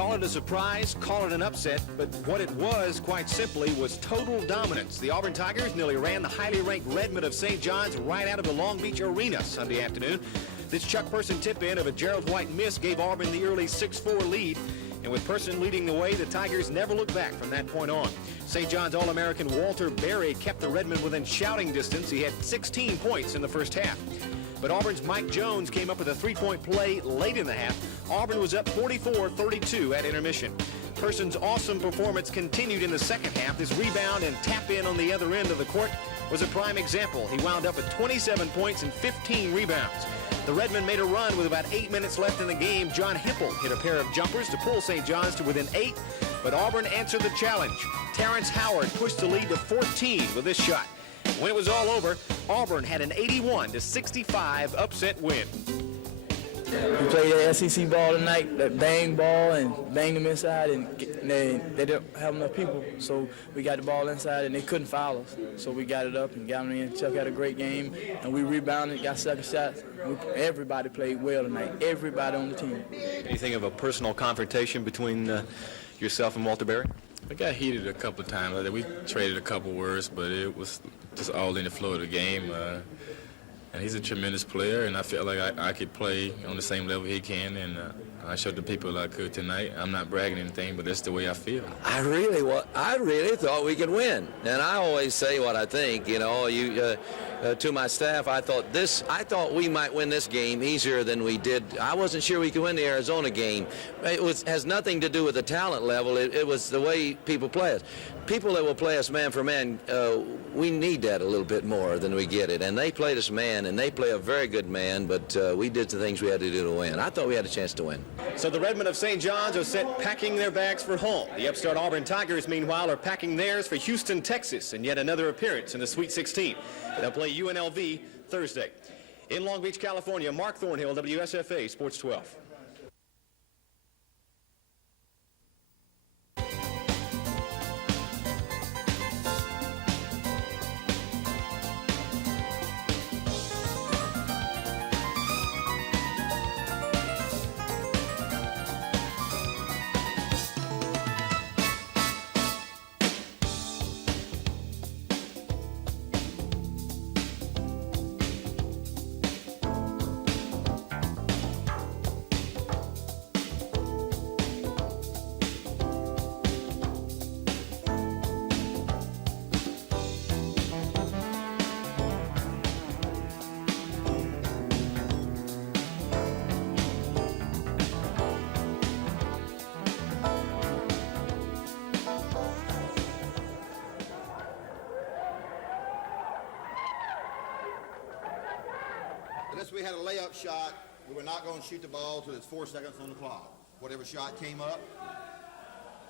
Call it a surprise, call it an upset, but what it was, quite simply, was total dominance. The Auburn Tigers nearly ran the highly ranked Redmen of St. John's right out of the Long Beach Arena Sunday afternoon. This Chuck Person tip-in of a Gerald White miss gave Auburn the early 6-4 lead, and with Person leading the way, the Tigers never looked back from that point on. St. John's All-American Walter Berry kept the Redmen within shouting distance. He had 16 points in the first half. But Auburn's Mike Jones came up with a three-point play late in the half. Auburn was up 44-32 at intermission. Person's awesome performance continued in the second half. His rebound and tap-in on the other end of the court was a prime example. He wound up with 27 points and 15 rebounds. The Redmen made a run with about 8 minutes left in the game. John Hipple hit a pair of jumpers to pull St. John's to within 8, but Auburn answered the challenge. Terrence Howard pushed the lead to 14 with this shot. When it was all over, Auburn had an 81-65 upset win. We played that SEC ball tonight, that bang ball, and banged them inside, and they didn't have enough people, so we got the ball inside, and they couldn't foul us. So we got it up and got them in. Chuck had a great game, and we rebounded, got second shots. Everybody played well tonight, everybody on the team. Anything of a personal confrontation between yourself and Walter Berry? It got heated a couple of times. We traded a couple words, but it was just all in the flow of the game. And he's a tremendous player, and I felt like I could play on the same level he can, and I showed the people I could tonight. I'm not bragging anything, but that's the way I feel. I really thought we could win, and I always say what I think. You know, to my staff, I thought we might win this game easier than we did. I wasn't sure we could win the Arizona game. It has nothing to do with the talent level. It was the way people play us. People that will play us man for man, we need that a little bit more than we get it. And they played us man, and they play a very good man, but we did the things we had to do to win. I thought we had a chance to win. So the Redmen of St. John's are set packing their bags for home. The upstart Auburn Tigers, meanwhile, are packing theirs for Houston, Texas, and yet another appearance in the Sweet 16. They'll play UNLV Thursday. In Long Beach, California, Mark Thornhill, WSFA Sports 12. Unless we had a layup shot, we were not going to shoot the ball until there's 4 seconds on the clock. Whatever shot came up,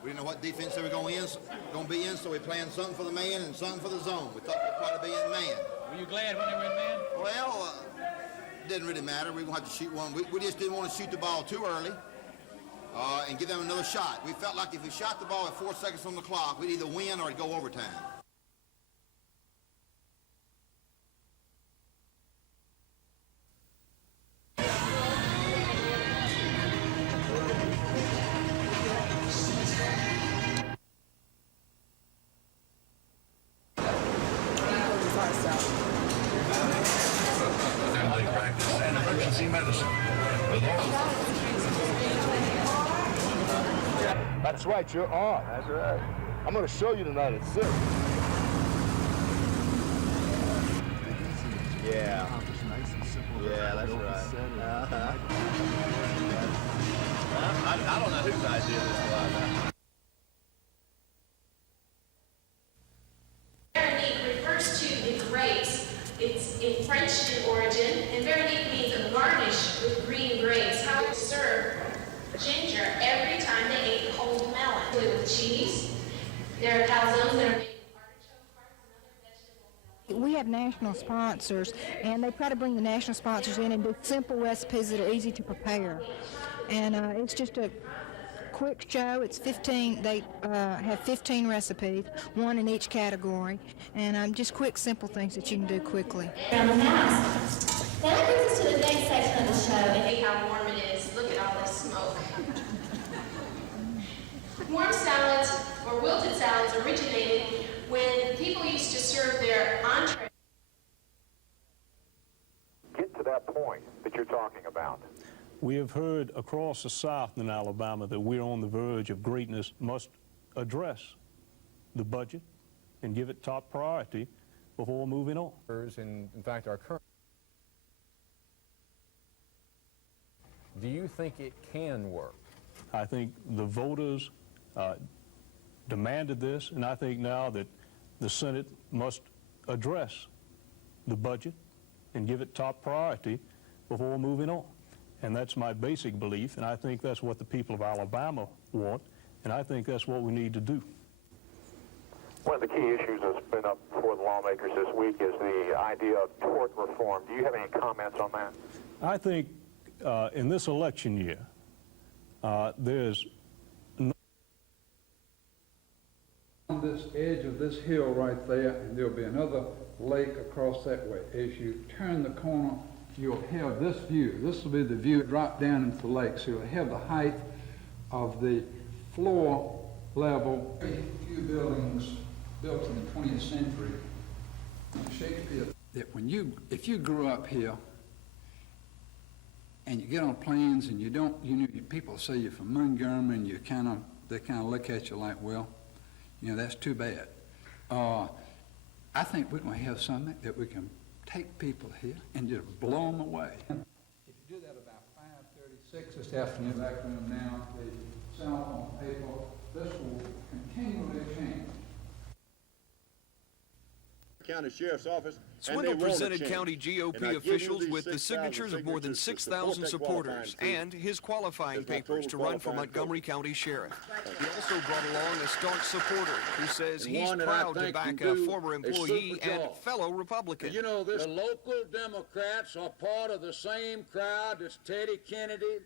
we didn't know what defense they were going to be in, so we planned something for the man and something for the zone. We thought we'd probably be in man. Were you glad when they were in man? Well, it didn't really matter. We were going to have to shoot one. We just didn't want to shoot the ball too early and give them another shot. We felt like if we shot the ball at 4 seconds on the clock, we'd either win or it'd go overtime. That's right, you're on. That's right. I'm going to show you tonight at 6. Yeah. Yeah, that's right. I don't know whose idea this was. Veronique refers to the grapes. It's in French in origin, and Veronique means a garnish with green grapes. How to serve ginger every time they ate cold melon with cheese. There are calzones that are made with artichoke hearts and other vegetable. We have national sponsors, and they try to bring the national sponsors in and do simple recipes that are easy to prepare. And it's just a quick show. It's 15. They have 15 recipes, one in each category, and just quick, simple things that you can do quickly. On the mask. That brings us to the next section of the show. And see how warm it is. Look at all this smoke. warm salads or wilted salads originated when people used to serve their entree. Get to that point that you're talking about. We have heard across the South in Alabama that we're on the verge of greatness, must address the budget and give it top priority before moving on. In fact, our current. Do you think it can work? I think the voters demanded this, and I think now that the Senate must address the budget and give it top priority before moving on. And that's my basic belief, and I think that's what the people of Alabama want, and I think that's what we need to do. One of the key issues that's been up before the lawmakers this week is the idea of tort reform. Do you have any comments on that? I think in this election year, there's no... On this edge of this hill right there, and there'll be another lake across that way. As you turn the corner, you'll have this view. This will be the view drop down into the lake. So you'll have the height of the floor level. Very few buildings built in the 20th century. Shakespeare, that if you grew up here and you get on planes and you don't, people say you're from Montgomery and they kind of look at you like, well, that's too bad. I think we're going to have something that we can take people here and just blow them away. If you do that about 5:36 this afternoon, back room now, the cell phone paper, this will continually change. County Sheriff's Office. Swindle presented county GOP officials with the signatures of more than 6,000 supporters and his qualifying papers to run for Montgomery County Sheriff. He also brought along a staunch supporter who says he's proud to back a former employee and fellow Republican. The local Democrats are part of the same crowd that's Teddy Kennedy,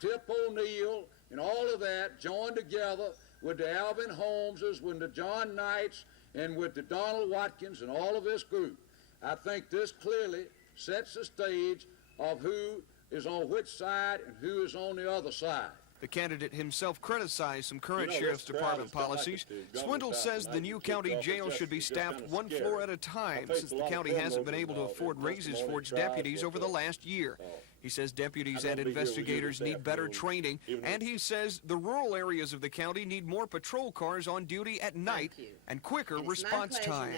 Tip O'Neill, and all of that joined together with the Alvin Holmeses, with the John Knights, and with the Donald Watkins and all of this group. I think this clearly sets the stage of who is on which side and who is on the other side. The candidate himself criticized some current Sheriff's Department policies. Swindle says the new county jail should be staffed one floor at a time since the county hasn't been able to afford raises for its deputies over the last year. He says deputies and investigators need better training, and he says the rural areas of the county need more patrol cars on duty at night and quicker response time.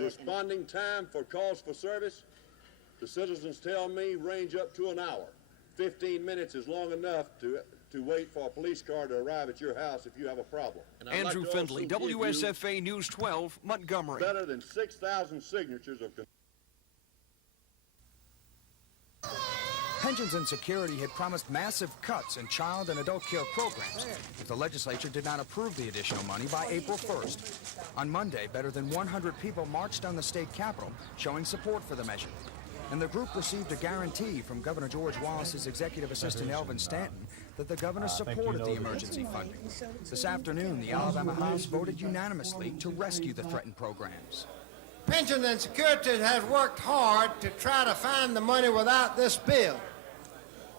Responding time for calls for service, the citizens tell me, range up to an hour. 15 minutes is long enough to wait for a police car to arrive at your house if you have a problem. Andrew Findley, WSFA News 12, Montgomery. Better than 6,000 signatures of... Pensions and Security had promised massive cuts in child and adult care programs if the legislature did not approve the additional money by April 1st. On Monday, better than 100 people marched down the state capitol showing support for the measure. And the group received a guarantee from Governor George Wallace's executive assistant, Elvin Stanton, that the governor supported the emergency funding. This afternoon, the Alabama House voted unanimously to rescue the threatened programs. Pensions and Security has worked hard to try to find the money without this bill.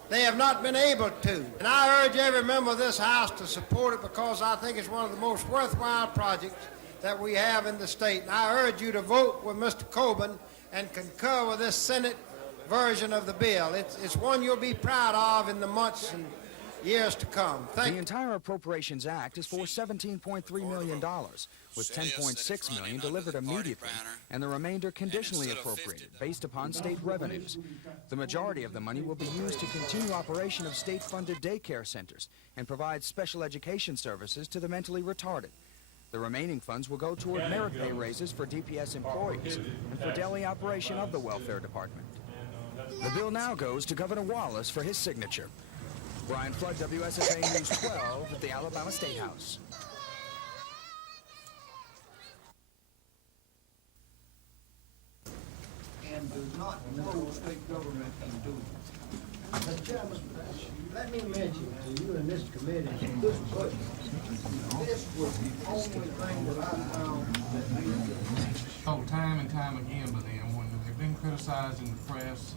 They have not been able to. And I urge every member of this House to support it because I think it's one of the most worthwhile projects that we have in the state. And I urge you to vote with Mr. Coburn and concur with this Senate version of the bill. It's one you'll be proud of in the months and years to come. The entire Appropriations Act is for $17.3 million, with $10.6 million delivered immediately and the remainder conditionally appropriated based upon state revenues. The majority of the money will be used to continue operation of state-funded daycare centers and provide special education services to the mentally retarded. The remaining funds will go toward merit pay raises for DPS employees and for daily operation of the Welfare Department. The bill now goes to Governor Wallace for his signature. Brian Flood, WSFA News 12 at the Alabama State House. And does not know state government can do. Mr. Chairman, let me mention to you and this committee, this budget, this was the only thing that I found that we Oh, time and time again by them when they've been criticized in the press,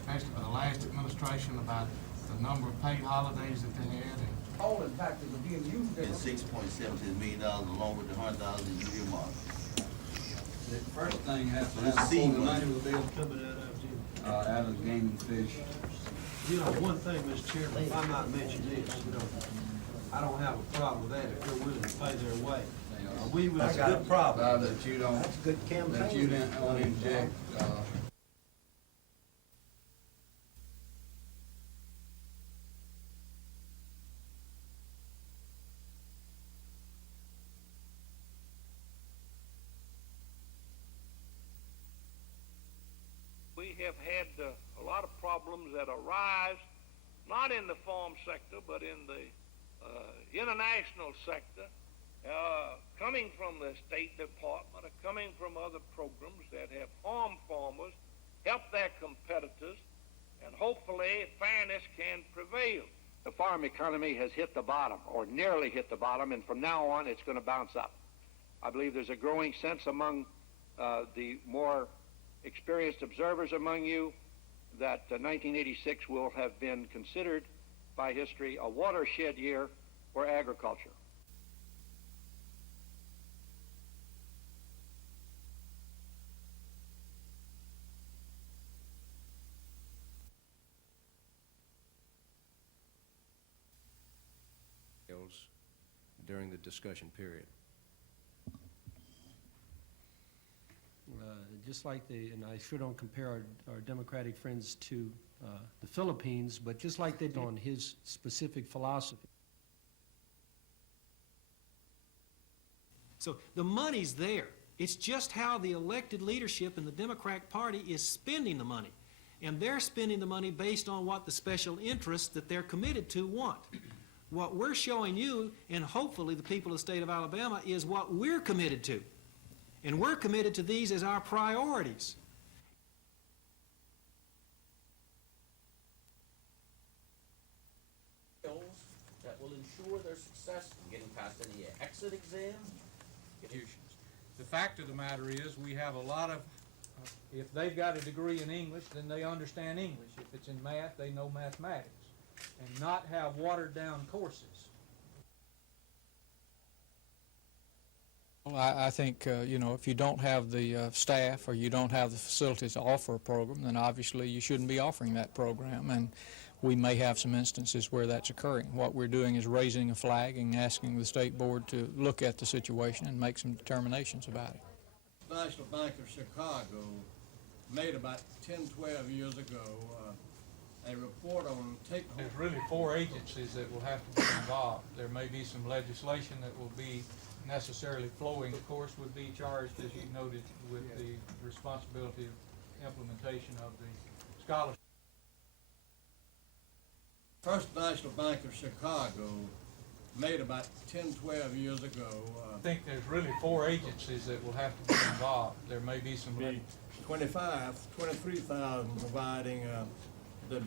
especially by the last administration about the number of paid holidays that they had, and All impacted are being used. And $6.76 million along with the $100,000 in earmark. The first thing has to Let's happen see, before the money man. will be out of game and fish. You know, one thing, Mr. Chairman, if I might mention this, I don't have a problem with that if they're willing to pay their way. We would. That's a good problem. That you don't. That's good campaign. That you didn't want to inject. We have had a lot of problems that arise, not in the farm sector, but in the international sector, coming from the State Department or coming from other programs that have harmed farmers, helped their competitors, and hopefully fairness can prevail. The farm economy has hit the bottom, or nearly hit the bottom, and from now on it's going to bounce up. I believe there's a growing sense among the more experienced observers among you that 1986 will have been considered by history a watershed year for agriculture. During the discussion period. Just like and I sure don't compare our Democratic friends to the Philippines, but just like they did on his specific philosophy. So the money's there. It's just how the elected leadership in the Democratic Party is spending the money. And they're spending the money based on what the special interests that they're committed to want. What we're showing you, and hopefully the people of the state of Alabama, is what we're committed to. And we're committed to these as our priorities. That will ensure their success in getting past any exit exam. The fact of the matter is we have a lot of, if they've got a degree in English, then they understand English. If it's in math, they know mathematics. And not have watered down courses. Well, I think, if you don't have the staff or you don't have the facilities to offer a program, then obviously you shouldn't be offering that program. And we may have some instances where that's occurring. What we're doing is raising a flag and asking the state board to look at the situation and make some determinations about it. National Bank of Chicago made about 10, 12 years ago a report on take-home. There's really 4 agencies that will have to be involved. There may be some legislation that will be necessarily flowing. Of course, would be charged, as you noted, with the responsibility of implementation of the scholarship. First National Bank of Chicago made about 10, 12 years ago. I think there's really 4 agencies that will have to be involved. There may be some. 23,000 providing the.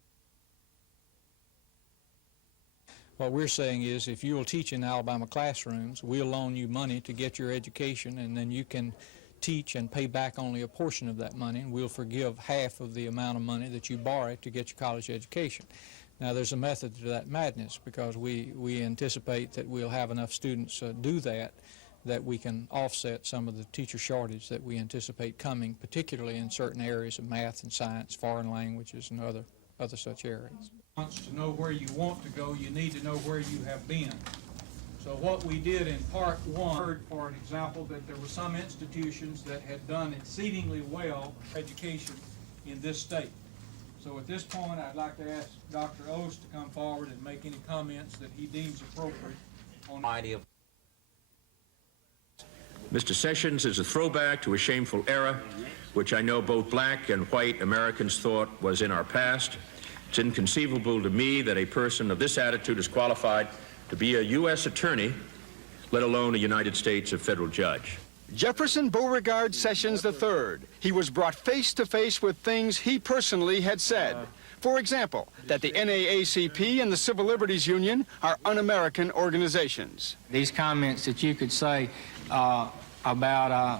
What we're saying is if you'll teach in Alabama classrooms, we'll loan you money to get your education, and then you can teach and pay back only a portion of that money, and we'll forgive half of the amount of money that you borrow to get your college education. Now, there's a method to that madness, because we anticipate that we'll have enough students do that we can offset some of the teacher shortage that we anticipate coming, particularly in certain areas of math and science, foreign languages, and other such areas. To know where you want to go, you need to know where you have been. So what we did in part 1, heard, for an example, that there were some institutions that had done exceedingly well education in this state. So at this point, I'd like to ask Dr. Ost to come forward and make any comments that he deems appropriate on the idea of. Mr. Sessions is a throwback to a shameful era, which I know both black and white Americans thought was in our past. It's inconceivable to me that a person of this attitude is qualified to be a U.S. attorney, let alone a United States federal judge. Jefferson Beauregard Sessions III. He was brought face to face with things he personally had said. For example, that the NAACP and the Civil Liberties Union are un-American organizations. These comments that you could say about a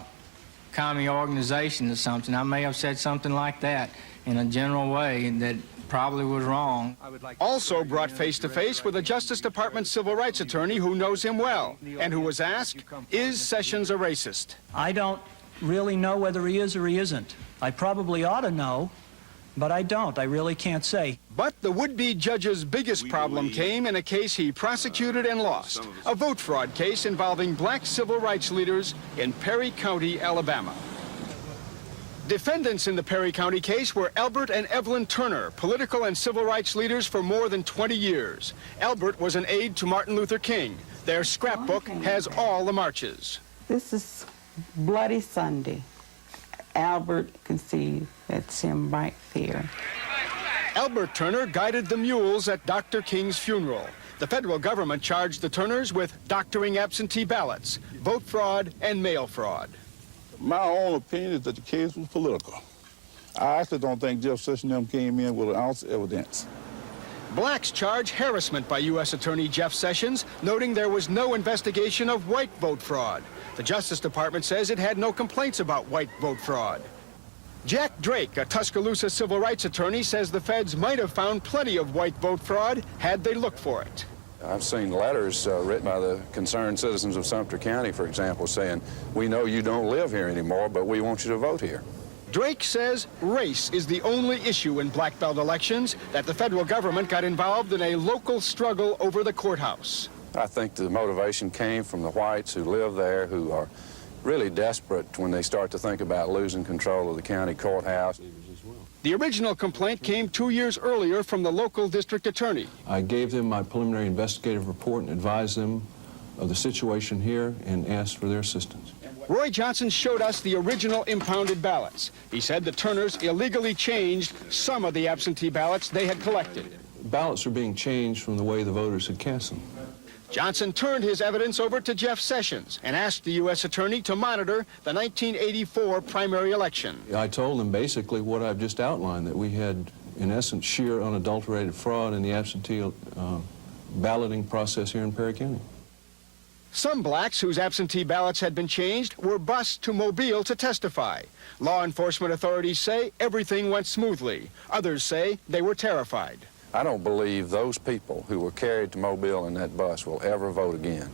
commie organization or something, I may have said something like that in a general way that probably was wrong. Also brought face to face with a Justice Department civil rights attorney who knows him well and who was asked, is Sessions a racist? I don't really know whether he is or he isn't. I probably ought to know, but I don't. I really can't say. But the would-be judge's biggest problem came in a case he prosecuted and lost, a vote fraud case involving black civil rights leaders in Perry County, Alabama. Defendants in the Perry County case were Albert and Evelyn Turner, political and civil rights leaders for more than 20 years. Albert was an aide to Martin Luther King. Their scrapbook has all the marches. This is Bloody Sunday. Albert can see, that's him right there. Albert Turner guided the mules at Dr. King's funeral. The federal government charged the Turners with doctoring absentee ballots, vote fraud, and mail fraud. My own opinion is that the case was political. I actually don't think Jeff Sessions and them came in with an ounce of evidence. Blacks charge harassment by U.S. Attorney Jeff Sessions, noting there was no investigation of white vote fraud. The Justice Department says it had no complaints about white vote fraud. Jack Drake, a Tuscaloosa civil rights attorney, says the feds might have found plenty of white vote fraud had they looked for it. I've seen letters written by the concerned citizens of Sumter County, for example, saying, we know you don't live here anymore, but we want you to vote here. Drake says race is the only issue in black belt elections, that the federal government got involved in a local struggle over the courthouse. I think the motivation came from the whites who live there, who are really desperate when they start to think about losing control of the county courthouse. The original complaint came 2 years earlier from the local district attorney. I gave them my preliminary investigative report and advised them of the situation here and asked for their assistance. Roy Johnson showed us the original impounded ballots. He said the Turners illegally changed some of the absentee ballots they had collected. Ballots are being changed from the way the voters had cast them. Johnson turned his evidence over to Jeff Sessions and asked the U.S. Attorney to monitor the 1984 primary election. I told them basically what I've just outlined, that we had, in essence, sheer unadulterated fraud in the absentee balloting process here in Perry County. Some blacks whose absentee ballots had been changed were bused to Mobile to testify. Law enforcement authorities say everything went smoothly. Others say they were terrified. I don't believe those people who were carried to Mobile in that bus will ever vote again.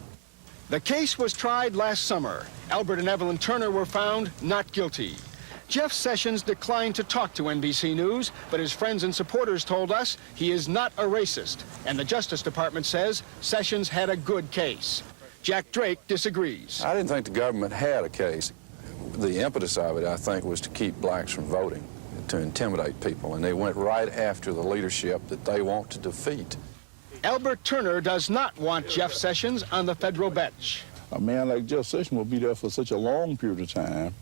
The case was tried last summer. Albert and Evelyn Turner were found not guilty. Jeff Sessions declined to talk to NBC News, but his friends and supporters told us he is not a racist, and the Justice Department says Sessions had a good case. Jack Drake disagrees. I didn't think the government had a case. The impetus of it, I think, was to keep blacks from voting, to intimidate people, and they went right after the leadership that they want to defeat. Albert Turner does not want Jeff Sessions on the federal bench. A man like Jeff Sessions will be there for such a long period of time,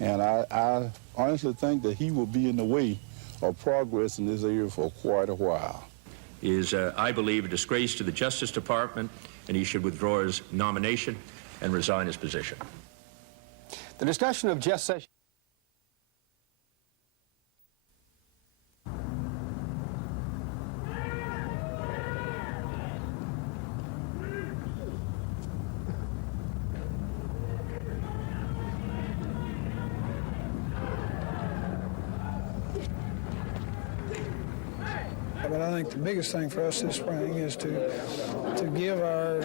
and I honestly think that he will be in the way of progress in this area for quite a while. Is, I believe, a disgrace to the Justice Department, and he should withdraw his nomination and resign his position. The discussion of Jeff Sessions. But I think the biggest thing for us this spring is to give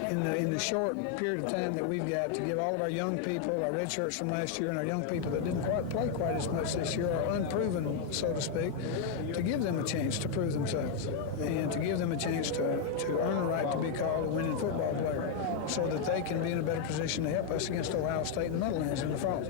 in the short period of time that we've got, to give all of our young people, our red shirts from last year and our young people that didn't play quite as much this year, are unproven, so to speak, to give them a chance to prove themselves and to give them a chance to earn the right to be called a winning football player so that they can be in a better position to help us against Ohio State and the Meadowlands in the fall.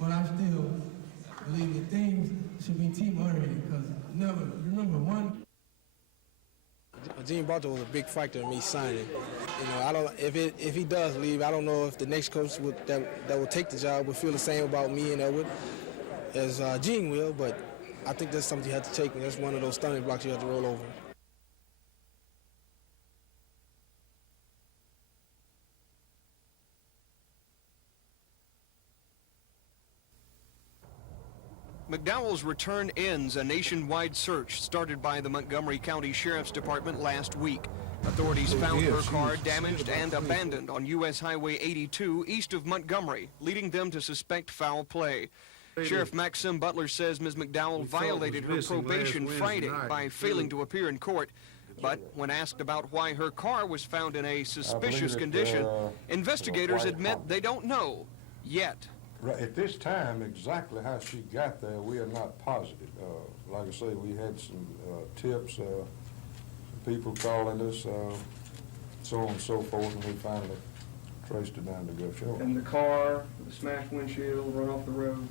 But I still believe that things should be team-oriented, because remember one. Gene Bartow was a big factor in me signing. I don't. If he does leave, I don't know if the next coach that will take the job will feel the same about me and Elwood as Gene will. But I think that's something you have to take, and that's one of those stumbling blocks you have to roll over. McDowell's return ends a nationwide search started by the Montgomery County Sheriff's Department last week. Authorities found her car damaged and abandoned on U.S. Highway 82 east of Montgomery, leading them to suspect foul play. Sheriff Maxim Butler says Ms. McDowell violated her probation Friday by failing to appear in court. But when asked about why her car was found in a suspicious condition, investigators admit they don't know yet. At this time, exactly how she got there, we are not positive. Like I say, we had some tips, people calling us, so on and so forth, and we finally traced her down to Gulf Shore. And the car, the smashed windshield, run off the road.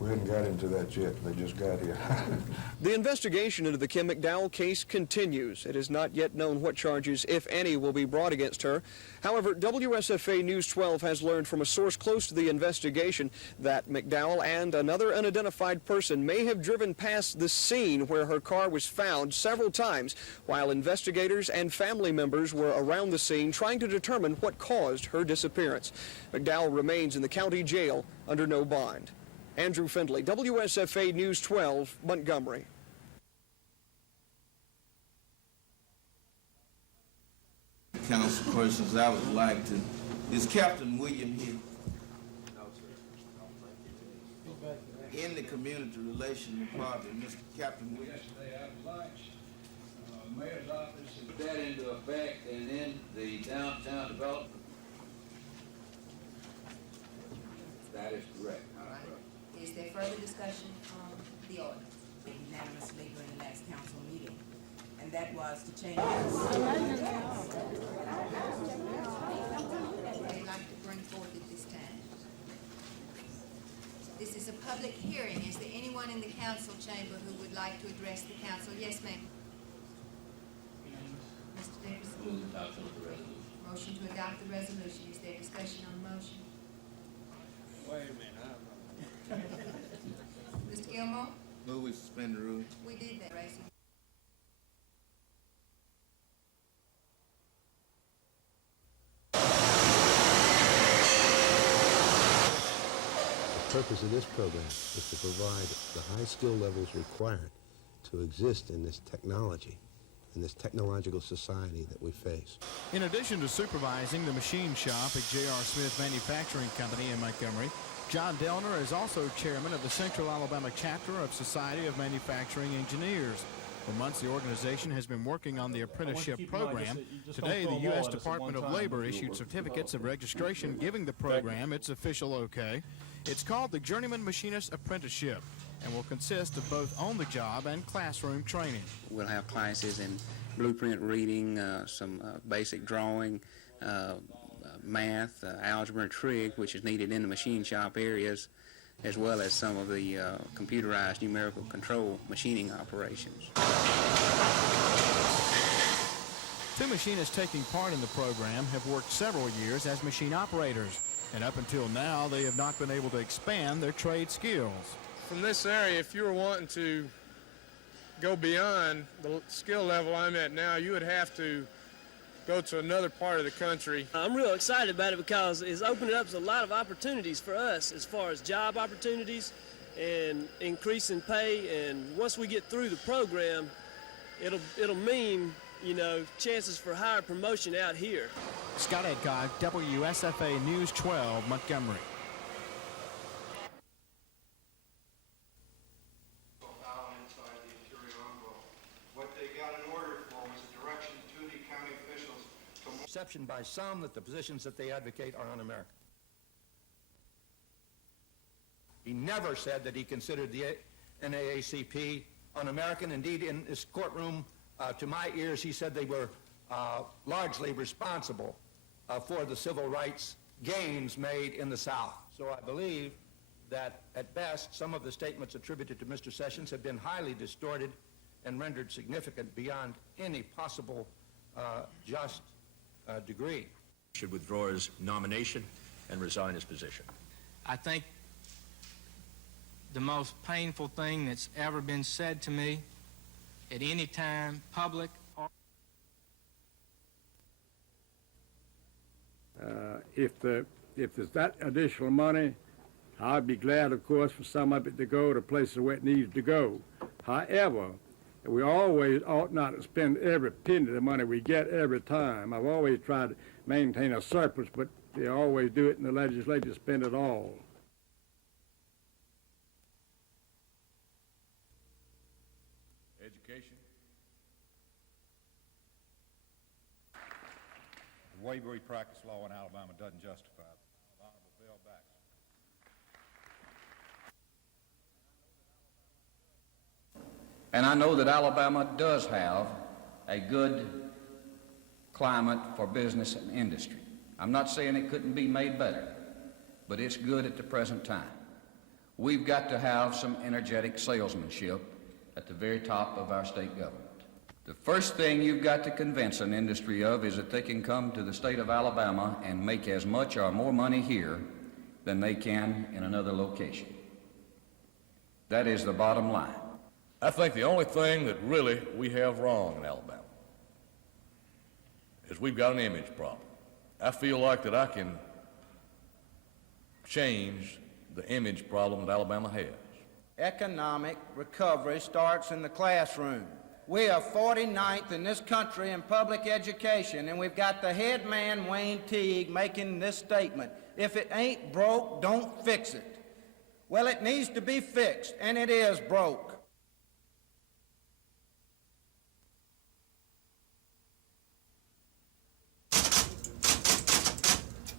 We hadn't got into that yet. They just got here. The investigation into the Kim McDowell case continues. It is not yet known what charges, if any, will be brought against her. However, WSFA News 12 has learned from a source close to the investigation that McDowell and another unidentified person may have driven past the scene where her car was found several times while investigators and family members were around the scene trying to determine what caused her disappearance. McDowell remains in the county jail under no bond. Andrew Findlay, WSFA News 12, Montgomery. Council persons, I would like to. Is Captain William here? In the community relation department, Mr. Captain William. Mayor's office has put that into effect, and then the downtown development. That is correct. Is there further discussion on the ordinance? Unanimously during the last council meeting, and that was to change. They'd like to bring forth at this time. This is a public hearing. Is there anyone in the council chamber who would like to address the council? Yes, ma'am. Mr. Dickerson. Motion to adopt the resolution. Is there discussion on the motion? Wait a minute. Mr. Gilmore? Move we suspend the rules. We did that, Racy. The purpose of this program is to provide the high skill levels required to exist in this technology, in this technological society that we face. In addition to supervising the machine shop at J.R. Smith Manufacturing Company in Montgomery, John Delner is also chairman of the Central Alabama chapter of Society of Manufacturing Engineers. For months, the organization has been working on the apprenticeship program. Today, the U.S. Department of Labor issued certificates of registration giving the program its official okay. It's called the Journeyman Machinist Apprenticeship and will consist of both on-the-job and classroom training. We'll have classes in blueprint reading, some basic drawing, math, algebra and trig, which is needed in the machine shop areas, as well as some of the computerized numerical control machining operations. 2 machinists taking part in the program have worked several years as machine operators, and up until now they have not been able to expand their trade skills. From this area, if you were wanting to go beyond the skill level I'm at now, you would have to go to another part of the country. I'm real excited about it because it's opening up a lot of opportunities for us as far as job opportunities and increasing pay. And once we get through the program, it'll mean, you know, chances for higher promotion out here. Scott Edcock, WSFA News 12, Montgomery. Perception by some that the positions that they advocate are un-American. He never said that he considered the NAACP un-American. Indeed, in this courtroom, to my ears, he said they were largely responsible for the civil rights gains made in the South. So I believe that, at best, some of the statements attributed to Mr. Sessions have been highly distorted and rendered significant beyond any possible just degree. Should withdraw his nomination and resign his position. I think the most painful thing that's ever been said to me at any time, public or... If there's that additional money, I'd be glad, of course, for some of it to go to places where it needs to go. However, we always ought not to spend every penny of the money we get every time. I've always tried to maintain a surplus, but they always do it in the legislature, spend it all. Education. The way we practice law in Alabama doesn't justify it. Honorable Bill Baxter. And I know that Alabama does have a good climate for business and industry. I'm not saying it couldn't be made better, but it's good at the present time. We've got to have some energetic salesmanship at the very top of our state government. The first thing you've got to convince an industry of is that they can come to the state of Alabama and make as much or more money here than they can in another location. That is the bottom line. I think the only thing that really we have wrong in Alabama is we've got an image problem. I feel like that I can change the image problem that Alabama has. Economic recovery starts in the classroom. We are 49th in this country in public education, and we've got the head man, Wayne Teague, making this statement: if it ain't broke, don't fix it. Well, it needs to be fixed, and it is broke.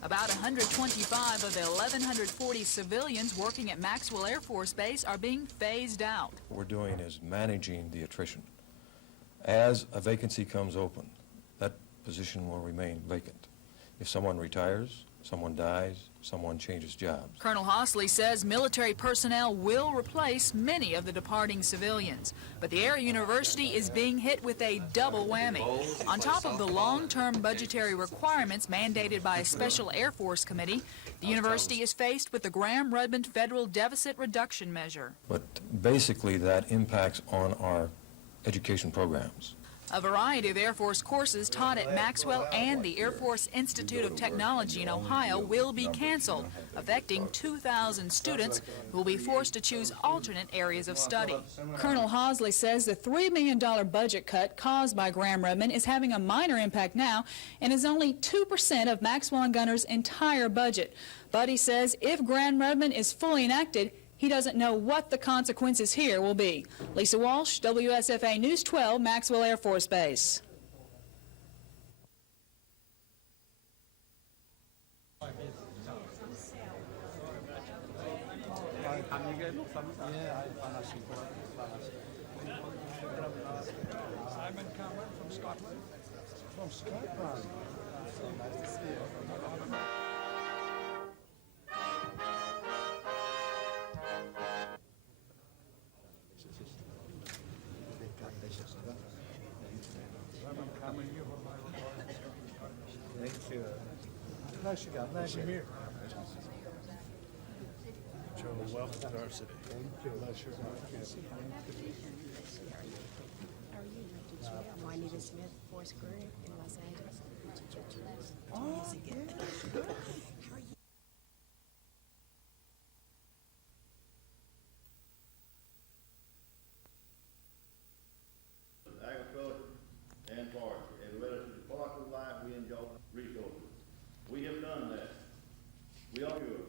About 125 of the 1,140 civilians working at Maxwell Air Force Base are being phased out. What we're doing is managing the attrition. As a vacancy comes open, that position will remain vacant. If someone retires, someone dies, someone changes jobs. Colonel Hosley says military personnel will replace many of the departing civilians, but the Air University is being hit with a double whammy. On top of the long-term budgetary requirements mandated by a special Air Force committee, the university is faced with the Graham-Rudman federal deficit reduction measure. But basically that impacts on our education programs. A variety of Air Force courses taught at Maxwell and the Air Force Institute of Technology in Ohio will be canceled, affecting 2,000 students who will be forced to choose alternate areas of study. Colonel Hosley says the $3 million budget cut caused by Graham-Rudman is having a minor impact now and is only 2% of Maxwell and Gunner's entire budget. But he says if Graham-Rudman is fully enacted, he doesn't know what the consequences here will be. Lisa Walsh, WSFA News 12, Maxwell Air Force Base. Simon Cameron from Scotland. From Scotland. So nice to see you. Thank you. Nice you got. Nice to meet you. Joe, welcome to our city. Thank you. Pleasure. Juanita Smith, Force Career in Los Angeles. Oh, yeah. Agriculture and forestry, and relative to part of life we enjoy resources. We have done that. We are sure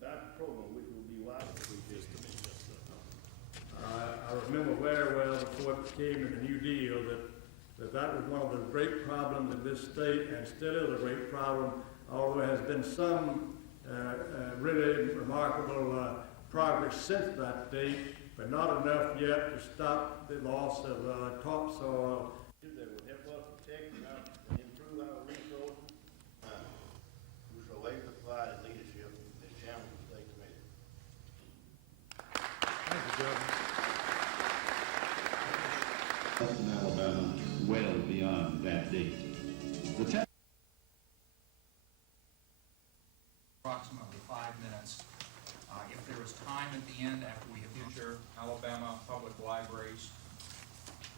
about the program which will be widely appreciated. I remember very well before it came in the New Deal that was one of the great problems in this state, and still is a great problem, although there has been some really remarkable progress since that date, but not enough yet to stop the loss of topsoil. That will help us protect and improve our resources. We shall wait to provide leadership as chairman of the state committee. Thank you, Governor. In Alabama, well beyond that date. Approximately 5 minutes. If there is time at the end after we have future Alabama Public Libraries,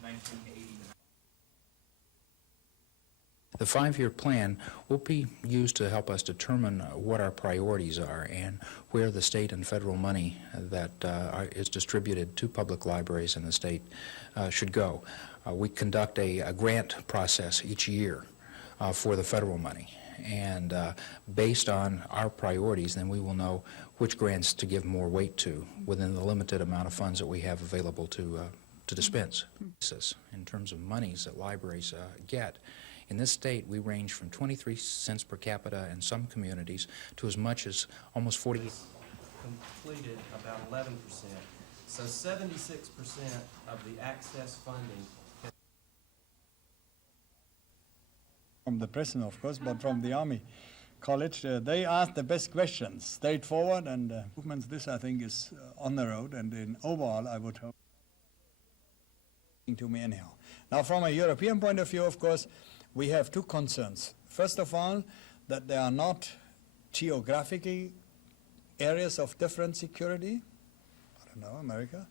1980. The 5-year plan will be used to help us determine what our priorities are and where the state and federal money that is distributed to public libraries in the state should go. We conduct a grant process each year for the federal money, and based on our priorities, then we will know which grants to give more weight to within the limited amount of funds that we have available to dispense. In terms of monies that libraries get, in this state, we range from 23 cents per capita in some communities to as much as almost 40. Completed about 11%. So 76% of the access funding. From the prison, of course, but from the Army College, they ask the best questions, straightforward, and movements. This, I think, is on the road, and in overall, I would hope. To me anyhow. Now, from a European point of view, of course, we have two concerns. First of all, that there are not geographical areas of different security. I don't know, America,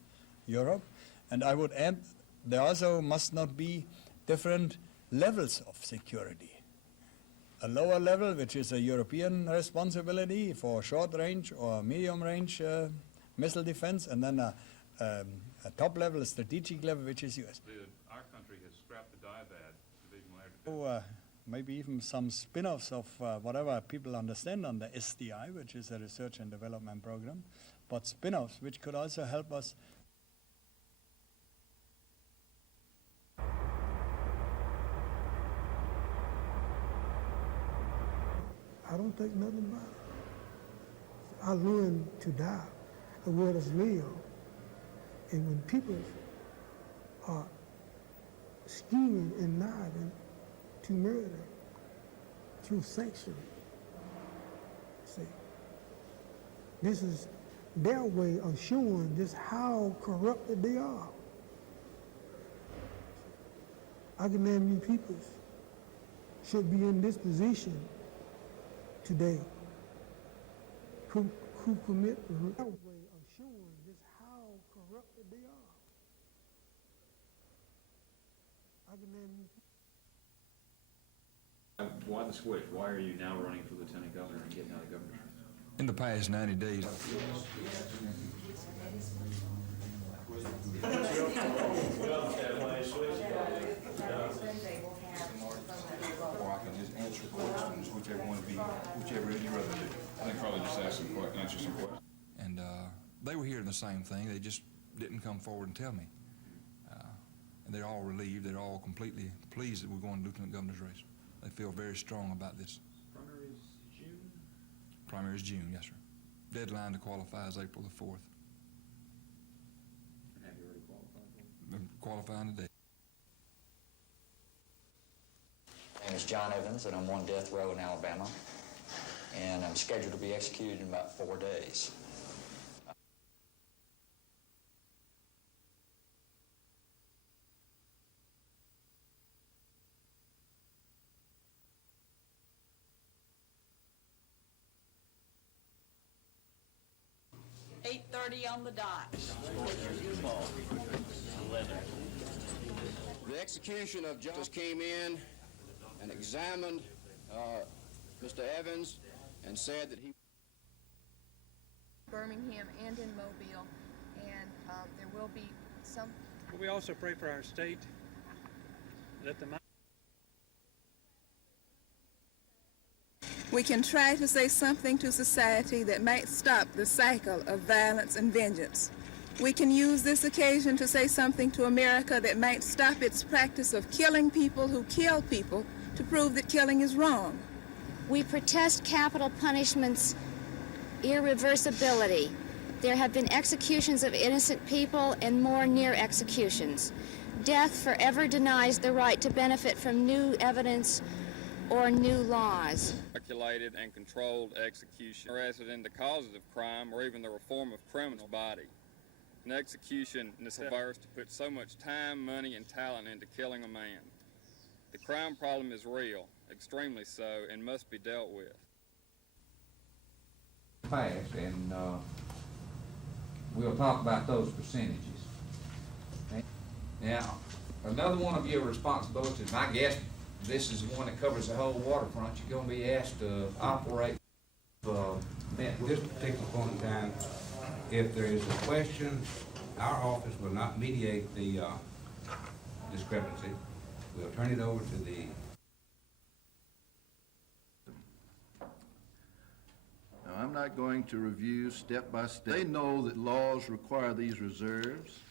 Europe. And I would add, there also must not be different levels of security. A lower level, which is a European responsibility for short-range or medium-range missile defense, and then a top-level, strategic level, which is US. Our country has scrapped the DIVAD, Divisional Air Defense. So, maybe even some spin-offs of whatever people understand on the SDI, which is a research and development program, but spin-offs which could also help us. I don't think nothing about it. I learned to die as well as live. And when people are scheming and conniving to murder through sanction, see, this is their way of showing just how corrupted they are. I can name you people should be in this position today who commit their way of showing just how corrupted they are. I can name you people. Why the switch? Why are you now running for lieutenant governor and getting out of governor? In the past 90 days, Or I can just answer questions, whichever you'd rather do. I think probably just answer some questions. and they were hearing the same thing. They just didn't come forward and tell me. And they're all relieved. They're all completely pleased that we're going to lieutenant governor's race. They feel very strong about this. Primary is June? Primary is June, yes, sir. Deadline to qualify is April the 4th. Have you already qualified for it? I'm qualifying today. My name is John Evans, and I'm on death row in Alabama, and I'm scheduled to be executed in about 4 days. .8:30 on the dot. The execution of justice came in and examined Mr. Evans and said that he... Birmingham and in Mobile, and there will be some... We also pray for our state that the... We can try to say something to society that might stop the cycle of violence and vengeance. We can use this occasion to say something to America that might stop its practice of killing people who kill people to prove that killing is wrong. We protest capital punishment's irreversibility. There have been executions of innocent people and more near executions. Death forever denies the right to benefit from new evidence or new laws. Calculated and controlled execution, arrested into causes of crime or even the reform of criminal body. An execution is averse to put so much time, money, and talent into killing a man. The crime problem is real, extremely so, and must be dealt with. Passed, and we'll talk about those percentages. Now, another one of your responsibilities, my guess, this is the one that covers the whole waterfront. You're going to be asked to operate. At this particular point in time, if there is a question, our office will not mediate the discrepancy. We'll turn it over to the... Now, I'm not going to review step by step. They know that laws require these reserves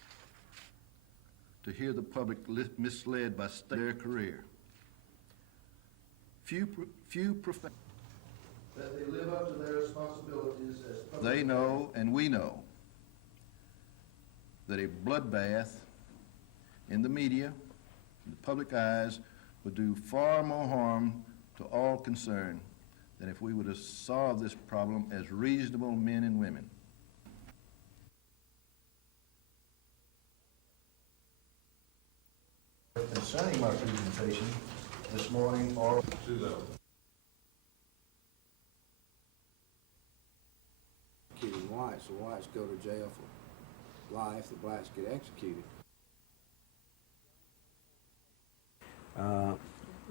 to hear the public misled by their career. Few profess that they live up to their responsibilities as public. They know, and we know, that a bloodbath in the media, in the public eyes, would do far more harm to all concerned than if we would have solved this problem as reasonable men and women. Concerning my presentation this morning, or to the whites, the whites go to jail for life, the blacks get executed.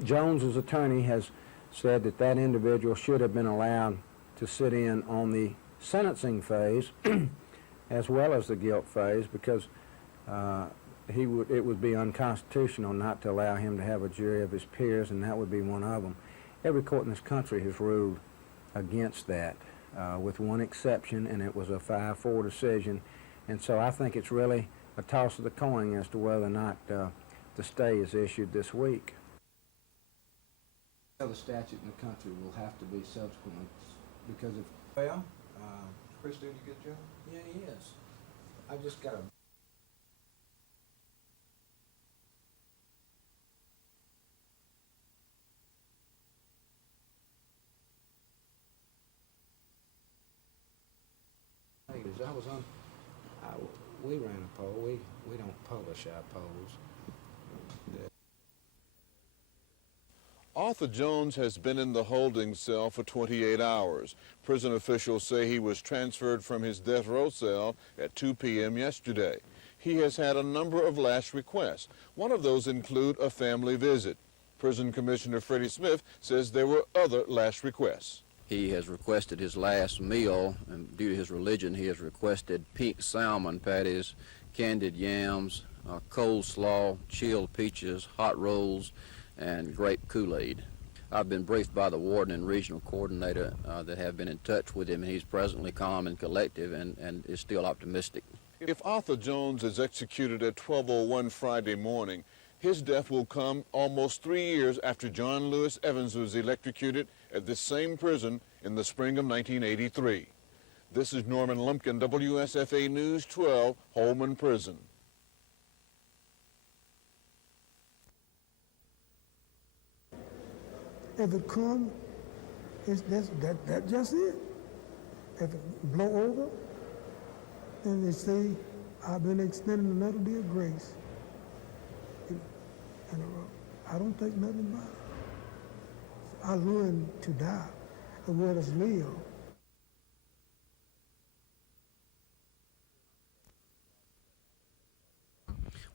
Jones's attorney has said that that individual should have been allowed to sit in on the sentencing phase as well as the guilt phase, because it would be unconstitutional not to allow him to have a jury of his peers, and that would be one of them. Every court in this country has ruled against that, with one exception, and it was a 5-4 decision. And so I think it's really a toss of the coin as to whether or not the stay is issued this week. The statute in the country will have to be subsequent because of... Well, Chris doing a good job? yeah, he is. I just got to... I was on... we ran a poll. We don't publish our polls. Arthur Jones has been in the holding cell for 28 hours. Prison officials say he was transferred from his death row cell at 2 p.m. yesterday. He has had a number of last requests. One of those include a family visit. Prison Commissioner Freddie Smith says there were other last requests. He has requested his last meal, and due to his religion, he has requested pink salmon patties, candied yams, coleslaw, chilled peaches, hot rolls, and grape Kool-Aid. I've been briefed by the warden and regional coordinator that have been in touch with him, and he's presently calm and collective and is still optimistic. If Arthur Jones is executed at 12:01 Friday morning, his death will come almost 3 years after John Lewis Evans was electrocuted at this same prison in the spring of 1983. This is Norman Lumpkin, WSFA News 12, Holman Prison. If it comes, that's just it. If it blow over, then they say, I've been extended another day of grace. And I don't think nothing about it. I learned to die, and where does live?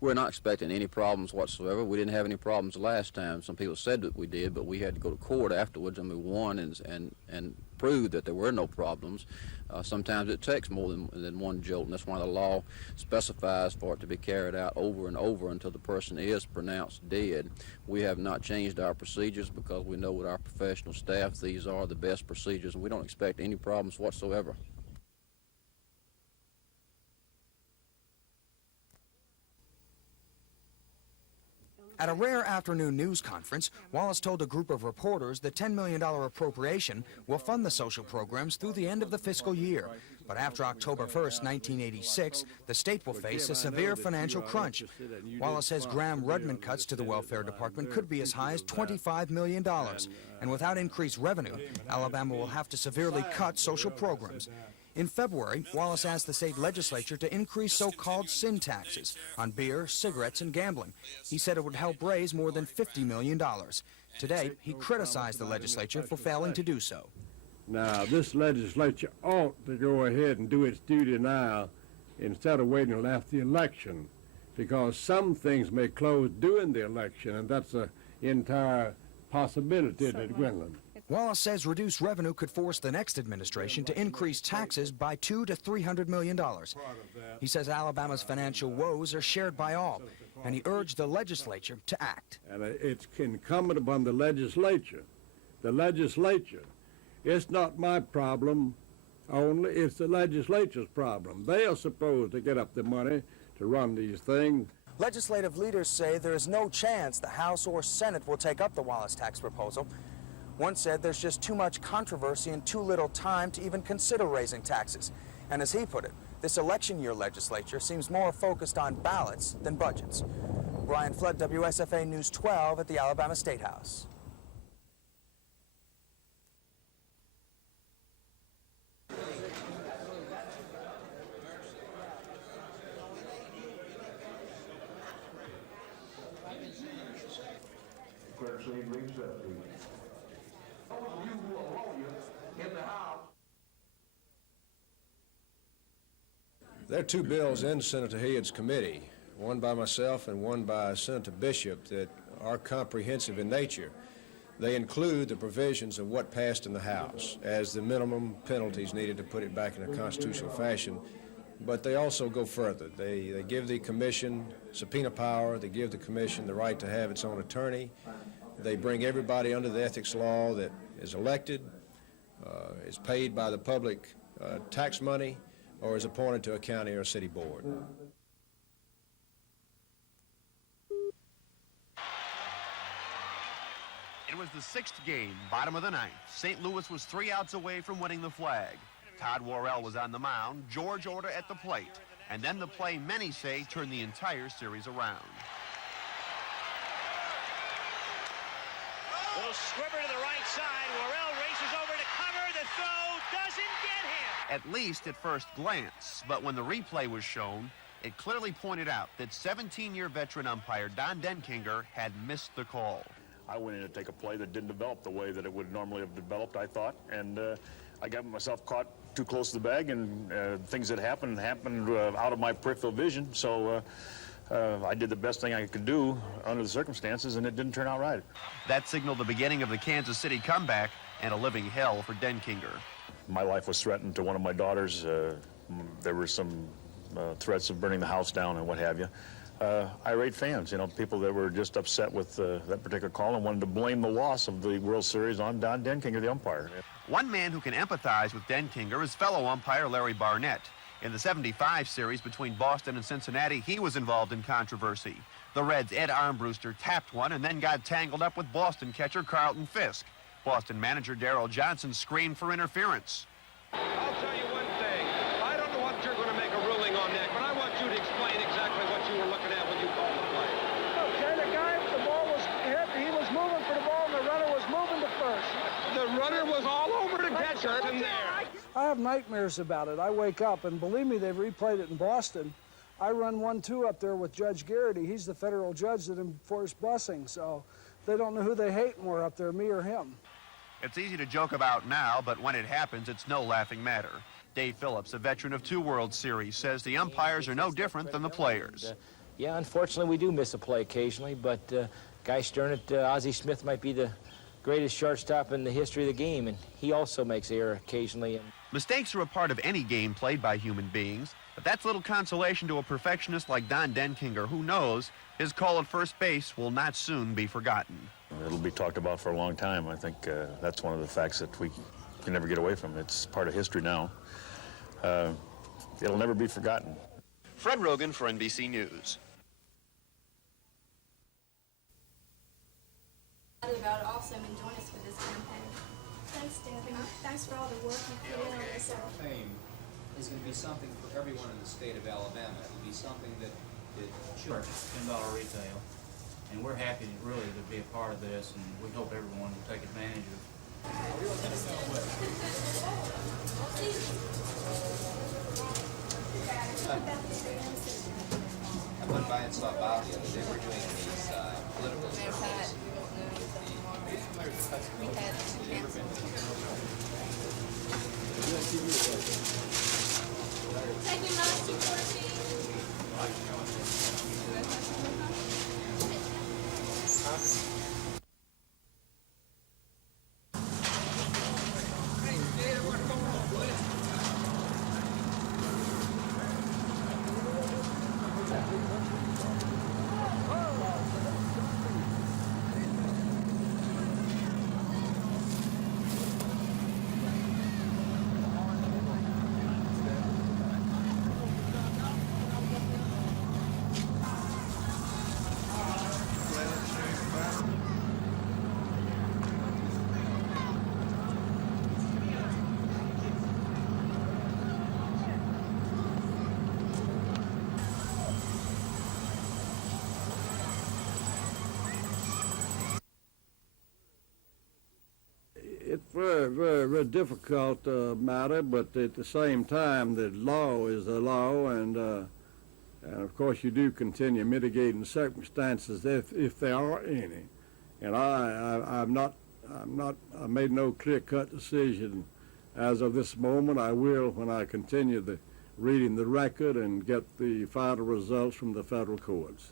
We're not expecting any problems whatsoever. We didn't have any problems last time. Some people said that we did, but we had to go to court afterwards, and we won and proved that there were no problems. Sometimes it takes more than one jolt, and that's why the law specifies for it to be carried out over and over until the person is pronounced dead. We have not changed our procedures because we know with our professional staff these are the best procedures, and we don't expect any problems whatsoever. At a rare afternoon news conference, Wallace told a group of reporters the $10 million appropriation will fund the social programs through the end of the fiscal year. But after October 1st, 1986, the state will face a severe financial crunch. Wallace says Graham Rudman cuts to the welfare department could be as high as $25 million. And without increased revenue, Alabama will have to severely cut social programs. In February, Wallace asked the state legislature to increase so-called sin taxes on beer, cigarettes, and gambling. He said it would help raise more than $50 million. Today, he criticized the legislature for failing to do so. Now, this legislature ought to go ahead and do its duty now instead of waiting until after the election, because some things may close during the election, and that's an entire possibility to dwindle. Wallace says reduced revenue could force the next administration to increase taxes by $200 to $300 million. He says Alabama's financial woes are shared by all, and he urged the legislature to act. And it's incumbent upon the legislature. The legislature. It's not my problem only, it's the legislature's problem. They are supposed to get up the money to run these things. Legislative leaders say there is no chance the House or Senate will take up the Wallace tax proposal. One said there's just too much controversy and too little time to even consider raising taxes. And as he put it, this election year legislature seems more focused on ballots than budgets. Brian Flood, WSFA News 12 at the Alabama State House. There are two bills in Senator Hilliard's committee, one by myself and one by Senator Bishop, that are comprehensive in nature. They include the provisions of what passed in the House as the minimum penalties needed to put it back in a constitutional fashion, but they also go further. They give the commission subpoena power, they give the commission the right to have its own attorney, they bring everybody under the ethics law that is elected, is paid by the public tax money, or is appointed to a county or a city board. It was the sixth game, bottom of the ninth. St. Louis was 3 outs away from winning the flag. Todd Worrell was on the mound, George Orta at the plate, and then the play many say turned the entire series around. Little squibber to the right side. Worrell races over to cover. The throw doesn't get him. At least at first glance, but when the replay was shown, it clearly pointed out that 17-year veteran umpire Don Denkinger had missed the call. I went in to take a play that didn't develop the way that it would normally have developed, I thought, and I got myself caught too close to the bag, and things that happened out of my peripheral vision, so I did the best thing I could do under the circumstances, and it didn't turn out right. That signaled the beginning of the Kansas City comeback and a living hell for Denkinger. My life was threatened to one of my daughters. There were some threats of burning the house down and what have you. Irate fans, people that were just upset with that particular call and wanted to blame the loss of the World Series on Don Denkinger, the umpire. One man who can empathize with Denkinger is fellow umpire Larry Barnett. In the '75 series between Boston and Cincinnati, he was involved in controversy. The Reds' Ed Armbruster tapped one and then got tangled up with Boston catcher Carlton Fisk. Boston manager Darrell Johnson screamed for interference. I'll tell you one thing. I don't know what you're going to make a ruling on that, but I want you to explain exactly what you were looking at when you called the play. Okay, the guy, the ball was hit, he was moving for the ball, and the runner was moving to first. The runner was all over the catcher in there. I have nightmares about it. I wake up, and believe me, they've replayed it in Boston. I run 1-2 up there with Judge Garrity. He's the federal judge that enforced busing, so they don't know who they hate more up there, me or him. It's easy to joke about now, but when it happens, it's no laughing matter. Dave Phillips, a veteran of 2 World Series, says the umpires are no different than the players. Yeah, unfortunately, we do miss a play occasionally, but gosh darn it, Ozzie Smith might be the greatest shortstop in the history of the game, and he also makes error occasionally. Mistakes are a part of any game played by human beings, but that's little consolation to a perfectionist like Don Denkinger, who knows his call at first base will not soon be forgotten. It'll be talked about for a long time. I think that's one of the facts that we can never get away from. It's part of history now. It'll never be forgotten. Fred Rogan for NBC News. About also join us for this campaign. Thanks, Debbie. Thanks for all the work you put in on this. Fame is going to be something for everyone in the state of Alabama. It will be something that should. $10 retail, and we're happy really to be a part of this, and we hope everyone will take advantage of it. I went by and saw Bob the other day. We're doing these political circles. very, very, very difficult matter, but at the same time, the law is the law, and of course you do continue mitigating circumstances if there are any. And I made no clear-cut decision as of this moment. I will when I continue reading the record and get the final results from the federal courts.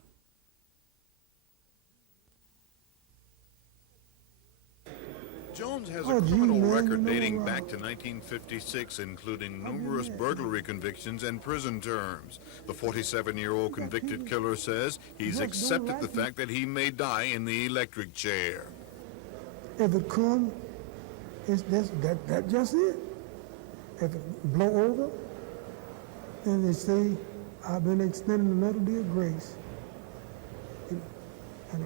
Jones has a criminal record dating back to 1956, including numerous burglary convictions and prison terms. The 47-year-old convicted killer says he's accepted the fact that he may die in the electric chair. If it comes, that's just it. If it blow over, and they say, I've been extending another day of grace. And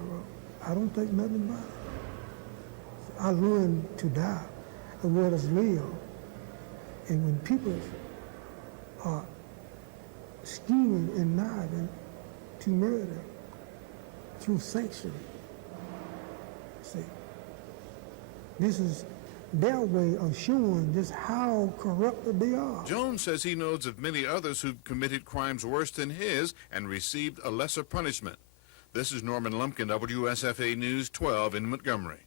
I don't think nothing about it. I learned to die, the word is live. And when people are scheming and conniving to murder through sanction, see, this is their way of showing just how corrupted they are. Jones says he knows of many others who've committed crimes worse than his and received a lesser punishment. This is Norman Lumpkin, WSFA News 12 in Montgomery.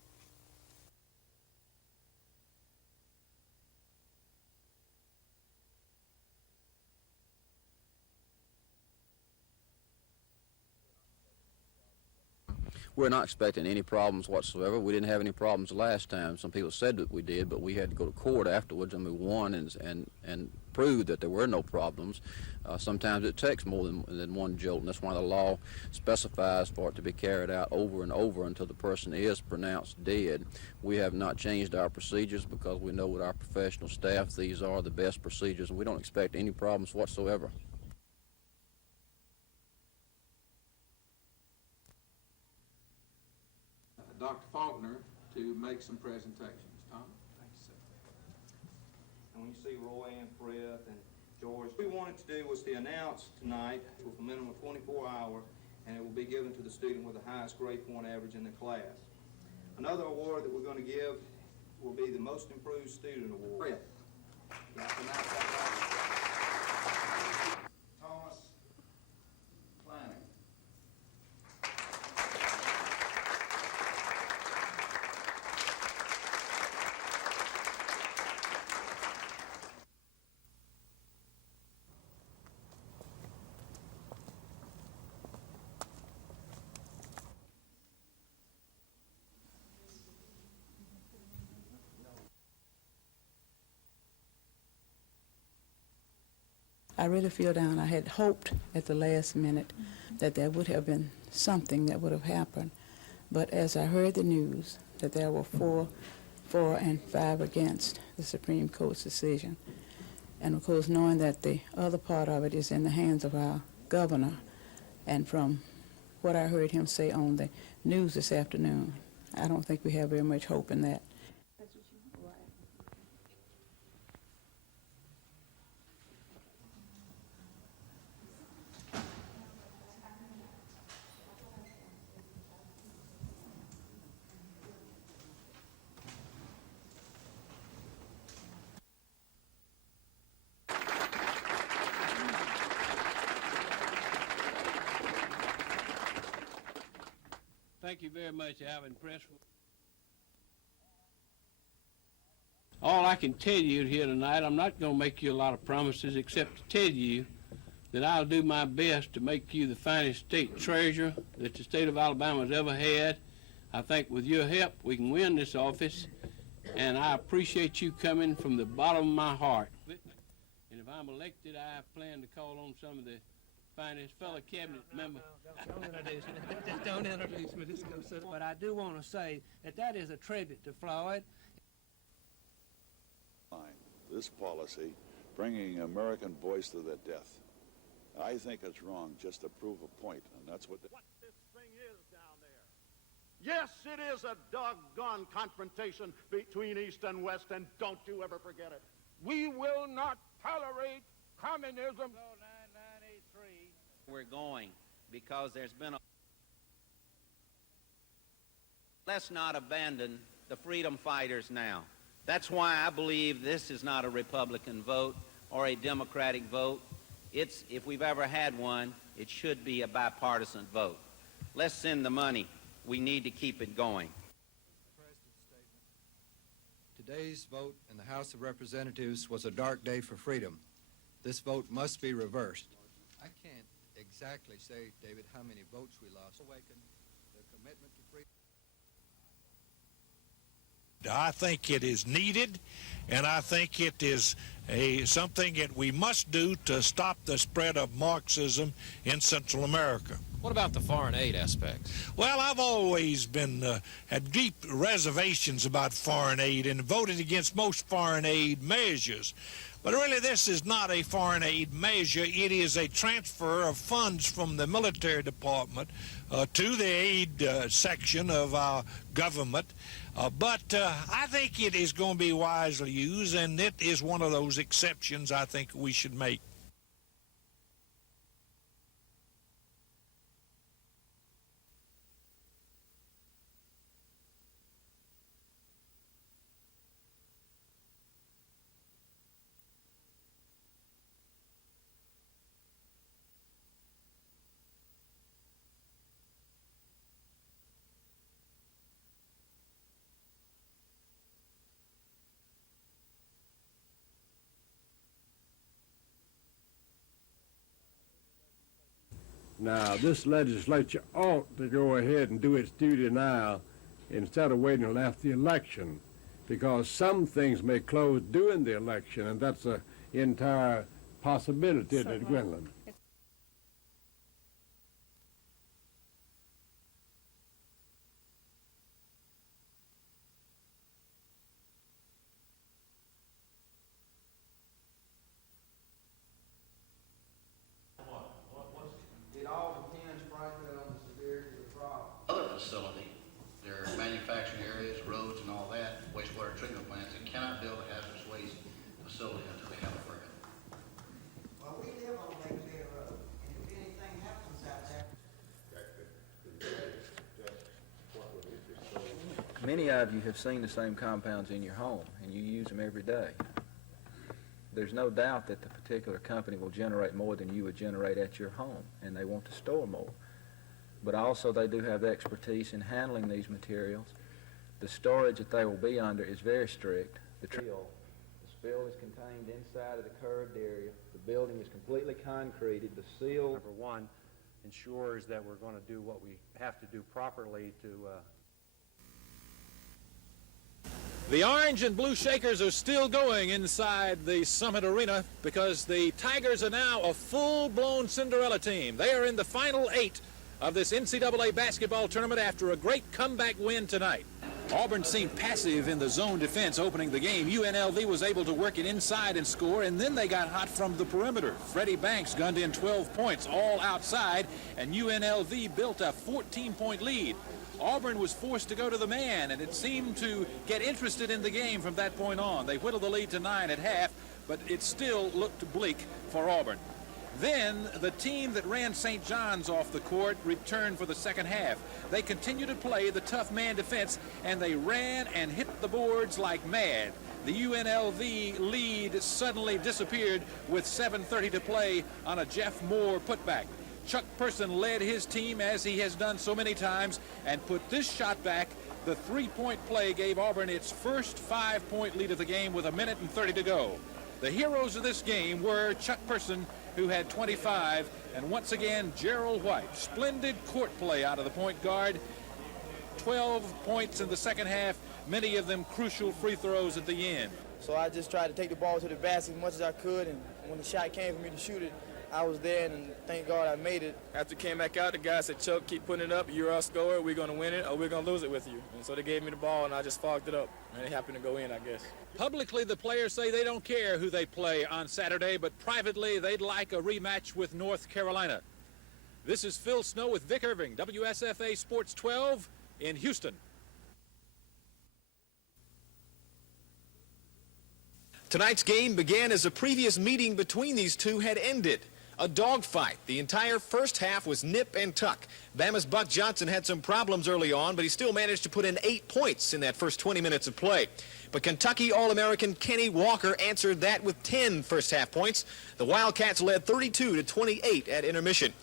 We're not expecting any problems whatsoever. We didn't have any problems last time. Some people said that we did, but we had to go to court afterwards, and we won and proved that there were no problems. Sometimes it takes more than one jolt, and that's why the law specifies for it to be carried out over and over until the person is pronounced dead. We have not changed our procedures because we know with our professional staff these are the best procedures, and we don't expect any problems whatsoever. Dr. Faulkner to make some presentations. Tom? Thank you, sir. And when you see Roy and Frith and George, what we wanted to do was to announce tonight with a minimum of 24 hours, and it will be given to the student with the highest grade point average in the class. Another award that we're going to give will be the Most Improved Student Award. Thomas Planning. I really feel down. I had hoped at the last minute that there would have been something that would have happened. But as I heard the news that there were 4 for and 5 against the Supreme Court's decision, and of course knowing that the other part of it is in the hands of our governor, and from what I heard him say on the news this afternoon, I don't think we have very much hope in that. Thank you very much. I'm impressed with all I can tell you here tonight. I'm not going to make you a lot of promises except to tell you that I'll do my best to make you the finest state treasurer that the state of Alabama has ever had. I think with your help we can win this office, and I appreciate you coming from the bottom of my heart. And if I'm elected, I plan to call on some of the finest fellow cabinet members. Don't introduce me. Just don't introduce me. Just go sit. But I do want to say that is a tribute to Floyd. This policy, bringing American boys to their death, I think it's wrong just to prove a point, and that's what this thing is down there. Yes, it is a doggone confrontation between East and West, and don't you ever forget it. We will not tolerate communism. We're going because there's been a... Let's not abandon the freedom fighters now. That's why I believe this is not a Republican vote or a Democratic vote. If we've ever had one, it should be a bipartisan vote. Let's send the money. We need to keep it going. Today's vote in the House of Representatives was a dark day for freedom. This vote must be reversed. I can't exactly say, David, how many votes we lost. Awaken the commitment to freedom. I think it is needed, and I think it is something that we must do to stop the spread of Marxism in Central America. What about the foreign aid aspect? Well, I've always had deep reservations about foreign aid and voted against most foreign aid measures. But really, this is not a foreign aid measure. It is a transfer of funds from the military department to the aid section of our government. But I think it is going to be wisely used, and it is one of those exceptions I think we should make. Now, this legislature ought to go ahead and do its duty now instead of waiting until after the election, because some things may close during the election, and that's an entire possibility at Gwynland. It all depends, frankly, on the severity of the problem. Other facility, there are manufacturing areas, roads and all that, wastewater treatment plants, that cannot build a hazardous waste facility until they have a permit. Well, we live on Lake Clear Road, and if anything happens out there. Many of you have seen the same compounds in your home, and you use them every day. There's no doubt that the particular company will generate more than you would generate at your home, and they want to store more. But also they do have expertise in handling these materials. The storage that they will be under is very strict. The spill is contained inside of the curved area. The building is completely concreted. The seal... Number one ensures that we're going to do what we have to do properly to... The orange and blue Shakers are still going inside the Summit Arena because the Tigers are now a full-blown Cinderella team. They are in the final 8 of this NCAA basketball tournament after a great comeback win tonight. Auburn seemed passive in the zone defense opening the game. UNLV was able to work it inside and score, and then they got hot from the perimeter. Freddie Banks gunned in 12 points all outside, and UNLV built a 14-point lead. Auburn was forced to go to the man, and it seemed to get interested in the game from that point on. They whittled the lead to 9 at half, but it still looked bleak for Auburn. Then the team that ran St. John's off the court returned for the second half. They continued to play the tough man defense, and they ran and hit the boards like mad. The UNLV lead suddenly disappeared with 7:30 to play on a Jeff Moore putback. Chuck Person led his team, as he has done so many times, and put this shot back. The three-point play gave Auburn its first 5-point lead of the game with 1:30 to go. The heroes of this game were Chuck Person, who had 25, and once again, Gerald White. Splendid court play out of the point guard. 12 points in the second half, many of them crucial free throws at the end. So I just tried to take the ball to the basket as much as I could, and when the shot came for me to shoot it, I was there, and thank God I made it. After came back out, the guy said, Chuck, keep putting it up. You're our scorer. We're going to win it, or we're going to lose it with you. And so they gave me the ball, and I just fogged it up. And it happened to go in, I guess. Publicly, the players say they don't care who they play on Saturday, but privately, they'd like a rematch with North Carolina. This is Phil Snow with Vic Irving, WSFA Sports 12 in Houston. Tonight's game began as a previous meeting between these two had ended. A dogfight. The entire first half was nip and tuck. Bama's Buck Johnson had some problems early on, but he still managed to put in 8 points in that first 20 minutes of play. But Kentucky All-American Kenny Walker answered that with 10 first-half points. The Wildcats led 32-28 at intermission.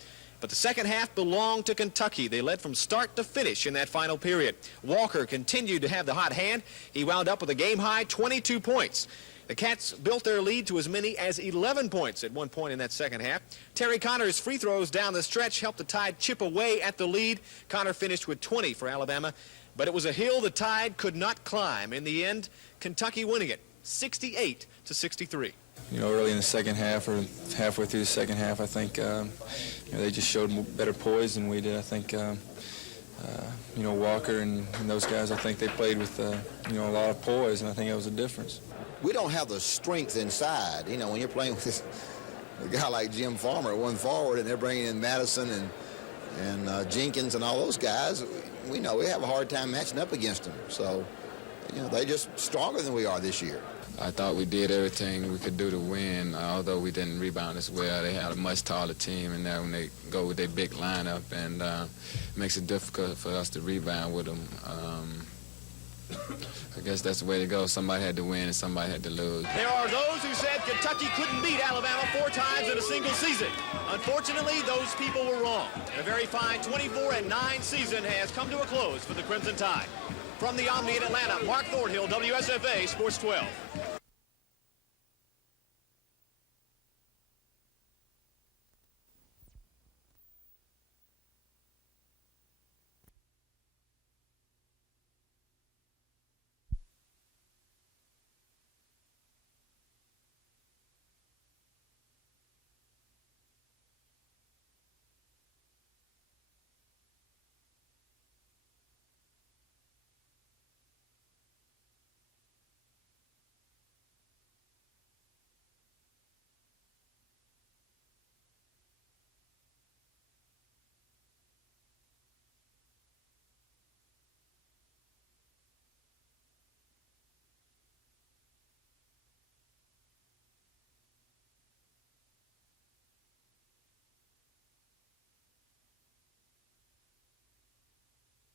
But the second half belonged to Kentucky. They led from start to finish in that final period. Walker continued to have the hot hand. He wound up with a game-high 22 points. The Cats built their lead to as many as 11 points at one point in that second half. Terry Connor's free throws down the stretch helped the Tide chip away at the lead. Connor finished with 20 for Alabama, but it was a hill the Tide could not climb. In the end, Kentucky winning it 68-63. You know, early in the second half or halfway through the second half, I think they just showed better poise than we did. I think Walker and those guys, I think they played with a lot of poise, and I think that was a difference. We don't have the strength inside. You know, when you're playing with a guy like Jim Farmer, one forward, and they're bringing in Madison and Jenkins and all those guys, we know we have a hard time matching up against them. So, they're just stronger than we are this year. I thought we did everything we could do to win, although we didn't rebound as well. They had a much taller team, and now when they go with their big lineup, and it makes it difficult for us to rebound with them. I guess that's the way to go. Somebody had to win and somebody had to lose. There are those who said Kentucky couldn't beat Alabama 4 times in a single season. Unfortunately, those people were wrong. A very fine 24-9 season has come to a close for the Crimson Tide. From the Omni in Atlanta, Mark Thornhill, WSFA Sports 12.